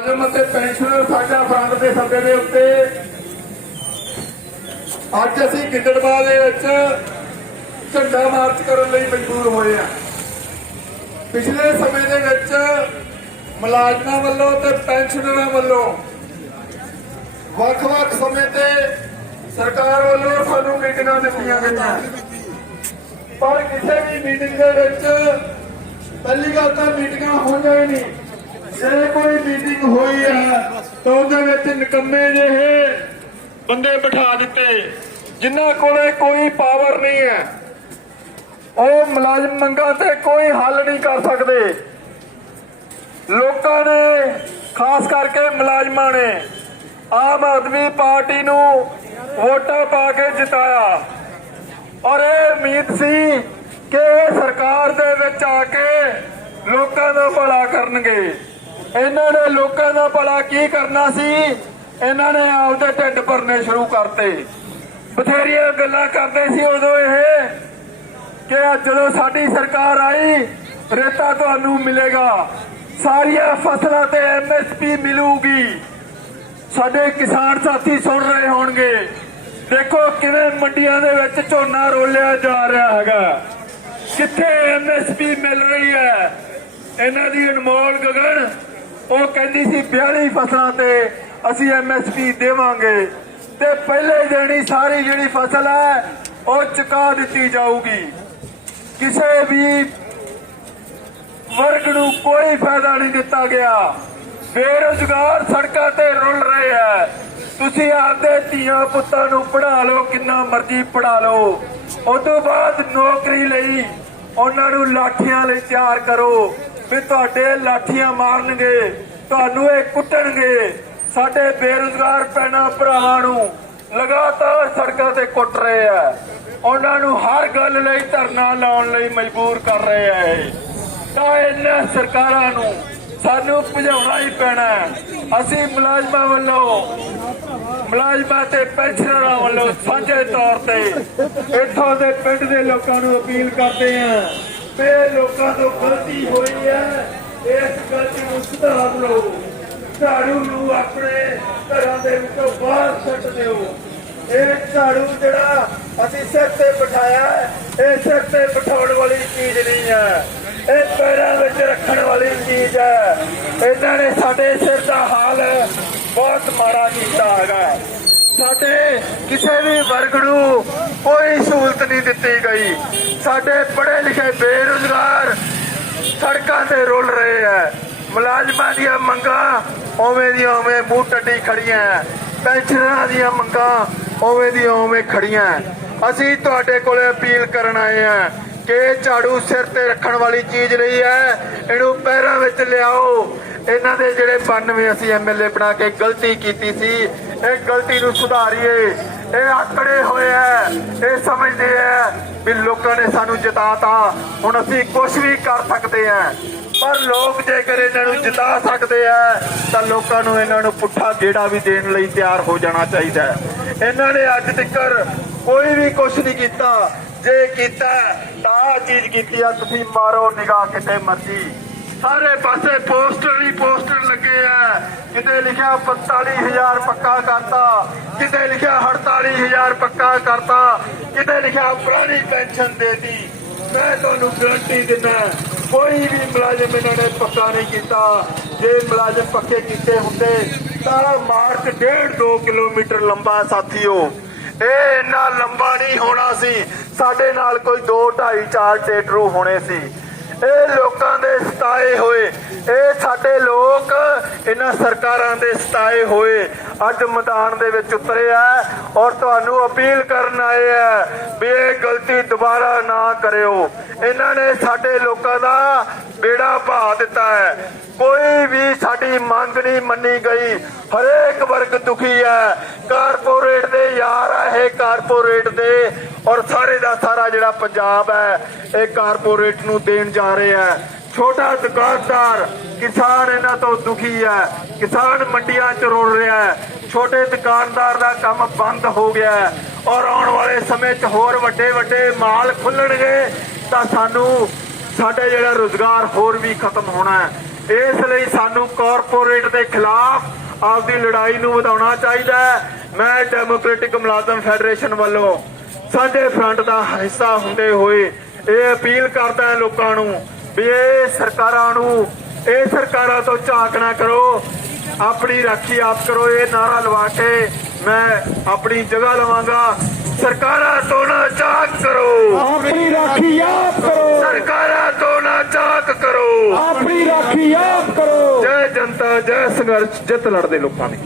ਮੁਲਾਜ਼ਮ ਅਤੇ ਪੈਨਸ਼ਨਰ ਸਾਡਾ ਫਰੰਟ ਦੇ ਸੱਦੇ ਦੇ ਉੱਤੇ ਅੱਜ ਅਸੀਂ ਗਿੱਦੜਬਾਹ ਦੇ ਵਿੱਚ ਝੰਡਾ ਮਾਰਚ ਕਰਨ ਲਈ ਮਜਬੂਰ ਹੋਏ ਹਾਂ। ਪਿਛਲੇ ਸਮੇਂ ਦੇ ਵਿੱਚ ਮੁਲਾਜ਼ਮਾਂ ਵੱਲੋਂ ਤੇ ਪੈਨਸ਼ਨਰਾਂ ਵੱਲੋਂ ਵੱਖ-ਵੱਖ ਸਮੇਂ ਤੇ ਸਰਕਾਰ ਵੱਲੋਂ ਸਾਨੂੰ ਮੀਟਿੰਗਾਂ ਦਿੱਤੀਆਂ ਗਈਆਂ। ਪਰ ਕਿਸੇ ਵੀ ਮੀਟਿੰਗ ਦੇ ਵਿੱਚ ਪਹਿਲੀ ਗੱਲ ਤਾਂ ਮੀਟਿੰਗਾਂ ਹੋਈਆਂ ਹੀ ਨਹੀਂ। ਜੇ ਕੋਈ ਮੀਟਿੰਗ ਹੋਈ ਹੈ ਤਾਂ ਉਹਦੇ ਵਿੱਚ ਨਿਕੰਮੇ ਜਿਹੇ ਬੰਦੇ ਬਿਠਾ ਦਿੱਤੇ, ਜਿਨ੍ਹਾਂ ਕੋਲੇ ਕੋਈ ਪਾਵਰ ਨਹੀਂ ਹੈ। ਉਹ ਮੁਲਾਜ਼ਮ ਮੰਗਾਂ ਤੇ ਕੋਈ ਹੱਲ ਨਹੀਂ ਕਰ ਸਕਦੇ। ਲੋਕਾਂ ਨੇ, ਖਾਸ ਕਰਕੇ ਮੁਲਾਜ਼ਮਾਂ ਨੇ, ਆਮ ਆਦਮੀ ਪਾਰਟੀ ਨੂੰ ਵੋਟਾਂ ਪਾ ਕੇ ਜਿਤਾਇਆ। ਔਰ ਇਹ ਉਮੀਦ ਸੀ ਕਿ ਇਹ ਸਰਕਾਰ ਦੇ ਵਿੱਚ ਆ ਕੇ ਲੋਕਾਂ ਦਾ ਭਲਾ ਕਰਨਗੇ। ਇਹਨਾਂ ਨੇ ਲੋਕਾਂ ਦਾ ਭਲਾ ਕੀ ਕਰਨਾ ਸੀ? ਇਹਨਾਂ ਨੇ ਆਪਦੇ ਢਿੱਡ ਭਰਨੇ ਸ਼ੁਰੂ ਕਰਤੇ। ਬਥੇਰੀਆਂ ਗੱਲਾਂ ਕਰਦੇ ਸੀ ਉਦੋਂ ਇਹ ਕਿ ਜਦੋਂ ਸਾਡੀ ਸਰਕਾਰ ਆਈ, ਰੇਤਾ ਤੁਹਾਨੂੰ ਮਿਲੇਗਾ। ਸਾਰੀਆਂ ਫਸਲਾਂ ਤੇ ਐਮਐਸਪੀ ਮਿਲੂਗੀ। ਸਾਡੇ ਕਿਸਾਨ ਸਾਥੀ ਸੁਣ ਰਹੇ ਹੋਣਗੇ। ਦੇਖੋ ਕਿਵੇਂ ਮੰਡੀਆਂ ਦੇ ਵਿੱਚ ਝੋਨਾ ਰੋਲਿਆ ਜਾ ਰਿਹਾ ਹੈਗਾ। ਕਿੱਥੇ ਐਮਐਸਪੀ ਮਿਲ ਰਹੀ ਹੈ? ਇਹਨਾਂ ਦੀ ਅਨਮੋਲ ਗਗਨ ਉਹ ਕਹਿੰਦੀ ਸੀ 42 ਫਸਲਾਂ ਤੇ ਅਸੀਂ ਐਮਐਸਪੀ ਦੇਵਾਂਗੇ ਤੇ ਪਹਿਲੇ ਦੇਣੀ ਸਾਰੀ ਜਿਹੜੀ ਫਸਲ ਹੈ, ਉਹ ਚੁਕਾ ਦਿੱਤੀ ਜਾਊਗੀ। ਕਿਸੇ ਵੀ ਵਰਗ ਨੂੰ ਕੋਈ ਫਾਇਦਾ ਨਹੀਂ ਦਿੱਤਾ ਗਿਆ। ਬੇਰੁਜ਼ਗਾਰ ਸੜਕਾਂ ਤੇ ਰੁਲ ਰਹੇ ਹੈ। ਤੁਸੀਂ ਆਪਦੇ ਧੀਆਂ ਪੁੱਤਾਂ ਨੂੰ ਪੜ੍ਹਾ ਲਓ, ਕਿੰਨਾ ਮਰਜ਼ੀ ਪੜ੍ਹਾ ਲਓ। ਉਸ ਤੋਂ ਬਾਅਦ ਨੌਕਰੀ ਲਈ ਉਹਨਾਂ ਨੂੰ ਲਾਠੀਆਂ ਲਈ ਤਿਆਰ ਕਰੋ। ਵੀ ਤੁਹਾਡੇ ਲਾਠੀਆਂ ਮਾਰਨਗੇ, ਤੁਹਾਨੂੰ ਇਹ ਕੁੱਟਣਗੇ। ਸਾਡੇ ਬੇਰੁਜ਼ਗਾਰ ਭੈਣਾਂ ਭਰਾਵਾਂ ਨੂੰ ਲਗਾਤਾਰ ਸੜਕਾਂ ਤੇ ਕੁੱਟ ਰਹੇ ਆ। ਉਹਨਾਂ ਨੂੰ ਹਰ ਗੱਲ ਲਈ ਧਰਨਾ ਲਾਉਣ ਲਈ ਮਜਬੂਰ ਕਰ ਰਹੇ ਆ ਇਹ। ਤਾਂ ਇਹਨਾਂ ਸਰਕਾਰਾਂ ਨੂੰ ਸਾਨੂੰ ਭਜਾਉਣਾ ਹੀ ਪੈਣਾ ਅਸੀਂ ਮੁਲਾਜ਼ਮਾਂ ਵੱਲੋਂ, ਮੁਲਾਜ਼ਮਾਂ ਤੇ ਪੈਨਸ਼ਨਰਾਂ ਵੱਲੋਂ ਸਾਂਝੇ ਤੌਰ ਤੇ ਇੱਥੋਂ ਦੇ ਪਿੰਡ ਦੇ ਲੋਕਾਂ ਨੂੰ ਅਪੀਲ ਕਰਦੇ ਹਾਂ ਕਿ ਲੋਕਾਂ ਤੋਂ ਗਲਤੀ ਹੋਈ ਹੈ। ਇਸ ਗਲਤੀ ਨੂੰ ਸੁਧਾਰ ਲਓ। ਝਾੜੂ ਨੂੰ ਆਪਣੇ ਘਰਾਂ ਦੇ ਵਿੱਚੋਂ ਬਾਹਰ ਸੁੱਟ ਦਿਓ। ਇਹ ਝਾੜੂ ਜਿਹੜਾ ਅਸੀਂ ਸਿਰ ਤੇ ਬਿਠਾਇਆ, ਇਹ ਸਿਰ ਤੇ ਬਿਠਾਉਣ ਵਾਲੀ ਚੀਜ਼ ਨਹੀਂ ਹੈ। ਇਹ ਪੈਰਾਂ ਵਿੱਚ ਰੱਖਣ ਵਾਲੀ ਚੀਜ਼ ਹੈ। ਇਹਨਾਂ ਨੇ ਸਾਡੇ ਸਿਰ ਦਾ ਹਾਲ ਬਹੁਤ ਮਾੜਾ ਕੀਤਾ ਹੈਗਾ। ਸਾਡੇ ਕਿਸੇ ਵੀ ਵਰਗ ਨੂੰ ਕੋਈ ਸਹੂਲਤ ਨਹੀਂ ਦਿੱਤੀ ਗਈ। ਸਾਡੇ ਪੜ੍ਹੇ ਲਿਖੇ ਬੇਰੁਜ਼ਗਾਰ ਸੜਕਾਂ ਤੇ ਰੁਲ ਰਹੇ ਹੈ ਮੁਲਾਜ਼ਮਾਂ ਦੀਆਂ ਮੰਗਾਂ ਓਵੇਂ ਦੀਆਂ ਓਵੇਂ ਮੂੰਹ ਟੱਡੀ ਖੜੀਆਂ ਪੈਨਸ਼ਨਰਾਂ ਦੀਆਂ ਮੰਗਾਂ ਓਵੇਂ ਦੀਆਂ ਓਵੇਂ ਖੜੀਆਂ ਅਸੀਂ ਤੁਹਾਡੇ ਕੋਲੇ ਅਪੀਲ ਕਰਨ ਆਏ ਆ ਕਿ ਝਾੜੂ ਸਿਰ ਤੇ ਰੱਖਣ ਵਾਲੀ ਚੀਜ਼ ਨਹੀਂ ਹੈ ਇਹਨੂੰ ਪੈਰਾਂ ਵਿੱਚ ਲਿਆਓ। ਇਹਨਾਂ ਦੇ ਜਿਹੜੇ 92 ਅਸੀਂ ਐਮਐਲਏ ਬਣਾ ਕੇ ਗਲਤੀ ਕੀਤੀ ਸੀ ਇਹ ਗਲਤੀ ਨੂੰ ਸੁਧਾਰੀਏ, ਇਹ ਆਕੜੇ ਹੋਏ ਆ ਇਹ ਸਮਝਦੇ ਆ ਵੀ ਲੋਕਾਂ ਨੇ ਸਾਨੂੰ ਜਿਤਾਤਾ। ਹੁਣ ਅਸੀਂ ਕੁਝ ਵੀ ਕਰ ਸਕਦੇ ਆ ਪਰ ਲੋਕ ਜੇਕਰ ਇਹਨਾਂ ਨੂੰ ਜਿਤਾ ਸਕਦੇ ਆ ਤਾਂ ਲੋਕਾਂ ਨੂੰ ਇਹਨਾਂ ਨੂੰ ਪੁੱਠਾ ਗੇੜਾ ਵੀ ਦੇਣ ਲਈ ਤਿਆਰ ਹੋ ਜਾਣਾ ਚਾਹੀਦਾ ਹੈ ਇਹਨਾਂ ਨੇ ਅੱਜ ਤੱਕ ਕੋਈ ਵੀ ਕੁਝ ਨਹੀਂ ਕੀਤਾ। ਜੇ ਕੀਤਾ, ਤਾਂ ਆਹ ਚੀਜ਼ ਕੀਤੀ ਆ, ਤੁਸੀਂ ਮਾਰੋ ਨਿਗਾਹ ਕਿਤੇ ਮਰਜ਼ੀ। ਸਾਰੇ ਪਾਸੇ ਪੋਸਟਰ ਹੀ ਪੋਸਟਰ ਲੱਗੇ ਆ। ਕਿਤੇ ਲਿਖਿਆ 45000 ਪੱਕਾ ਕਰਤਾ, ਕਿਤੇ ਲਿਖਿਆ 48000 ਪੱਕਾ ਕਰਤਾ, ਕਿਤੇ ਲਿਖਿਆ ਪੁਰਾਣੀ ਪੈਨਸ਼ਨ ਦੇਤੀ। ਮੈਂ ਤੁਹਾਨੂੰ ਗਰੰਟੀ ਦਿੰਦਾ, ਕੋਈ ਵੀ ਮੁਲਾਜ਼ਮ ਇਹਨਾਂ ਨੇ ਪੱਕਾ ਨਹੀਂ ਕੀਤਾ। ਜੇ ਮੁਲਾਜ਼ਮ ਪੱਕੇ ਕੀਤੇ ਹੁੰਦੇ, ਤਾਂ ਮਾਰਚ 1.5 2 ਕਿਲੋਮੀਟਰ ਲੰਬਾ ਸਾਥੀਓ, ਇਹ ਇੰਨਾ ਲੰਬਾ ਨਹੀਂ ਹੋਣਾ ਸੀ। ਸਾਡੇ ਨਾਲ ਕੋਈ 2 2.5 4 ਟੇਟਰੂ ਹੋਣੇ ਸੀ। ਇਹ ਲੋਕਾਂ ਦੇ ਸਤਾਏ ਹੋਏ। ਇਹ ਸਾਡੇ ਲੋਕ ਇਹਨਾਂ ਸਰਕਾਰਾਂ ਦੇ ਸਤਾਏ ਹੋਏ। ਅੱਜ ਮੈਦਾਨ ਦੇ ਵਿੱਚ ਉਤਰੇ ਆ ਔਰ ਤੁਹਾਨੂੰ ਅਪੀਲ ਕਰਨ ਆਏ ਆ ਵੀ ਇਹ ਗਲਤੀ ਦੁਬਾਰਾ ਨਾ ਕਰਿਓ। ਇਹਨਾਂ ਨੇ ਸਾਡੇ ਲੋਕਾਂ ਦਾ ਬੇੜਾ ਭਾ ਦਿੱਤਾ ਹੈ। ਕੋਈ ਵੀ ਸਾਡੀ ਮੰਗ ਨਹੀਂ ਮੰਨੀ ਗਈ। ਹਰੇਕ ਵਰਗ ਦੁਖੀ ਹੈ। ਕਾਰਪੋਰੇਟ ਦੇ ਯਾਰ ਆ ਕਾਰਪੋਰੇਟ ਦੇ। ਔਰ ਸਾਰੇ ਦਾ ਸਾਰਾ ਜਿਹੜਾ ਪੰਜਾਬ ਹੈ, ਇਹ ਕਾਰਪੋਰੇਟ ਨੂੰ ਦੇਣ ਜਾ ਰਹੇ ਹੈ। ਛੋਟਾ ਦੁਕਾਨਦਾਰ ਕਿਸਾਨ ਇਹਨਾਂ ਤੋਂ ਦੁਖੀ ਹੈ। ਕਿਸਾਨ ਮੰਡੀਆਂ 'ਚ ਰੋਲ ਰਿਹਾ ਹੈ। ਛੋਟੇ ਦੁਕਾਨਦਾਰ ਦਾ ਕੰਮ ਬੰਦ ਹੋ ਗਿਆ ਹੈ। ਔਰ ਆਉਣ ਵਾਲੇ ਸਮੇਂ 'ਚ ਹੋਰ ਵੱਡੇ ਵੱਡੇ ਮਾਲ ਖੁੱਲਣਗੇ, ਤਾਂ ਸਾਨੂੰ ਸਾਡਾ ਜਿਹੜਾ ਰੋਜ਼ਗਾਰ ਹੋਰ ਵੀ ਖਤਮ ਹੋਣਾ ਹੈ ਇਸ ਲਈ ਸਾਨੂੰ ਕਾਰਪੋਰੇਟ ਦੇ ਖਿਲਾਫ ਆਪਦੀ ਲੜਾਈ ਨੂੰ ਵਧਾਉਣਾ ਚਾਹੀਦਾ ਹੈ। ਮੈਂ ਡੈਮੋਕ੍ਰੈਟਿਕ ਮੁਲਾਜ਼ਮ ਫੈਡਰੇਸ਼ਨ ਵੱਲੋਂ ਸਾਡੇ ਫਰੰਟ ਦਾ ਹਿੱਸਾ ਹੁੰਦੇ ਹੋਏ ਇਹ ਅਪੀਲ ਕਰਦਾ ਹੈ ਲੋਕਾਂ ਨੂੰ ਵੀ ਇਹ ਸਰਕਾਰਾਂ ਨੂੰ ਇਹ ਸਰਕਾਰਾਂ ਤੋਂ ਝਾਕ ਨਾ ਕਰੋ। ਆਪਣੀ ਰਾਖੀ ਆਪ ਕਰੋ ਇਹ ਨਾਰਾ ਲਵਾ ਕੇ ਮੈਂ ਆਪਣੀ ਜਗ੍ਹਾ ਲਵਾਂਗਾ। ਸਰਕਾਰਾਂ ਤੋਂ ਨਾ ਝਾਕ ਕਰੋ। ਆਪਣੀ ਰਾਖੀ ਆਪ ਕਰੋ। ਸਰਕਾਰਾਂ ਨਾ ਝਾਕ ਕਰੋ। ਆਪਣੀ ਰਾਖੀ ਆਪ ਕਰੋ। ਜੈ ਜਨਤਾ ਜੈ ਸੰਘਰਸ਼ ਜਿੱਤ ਲੜਦੇ ਲੋਕਾਂ ਦੀ।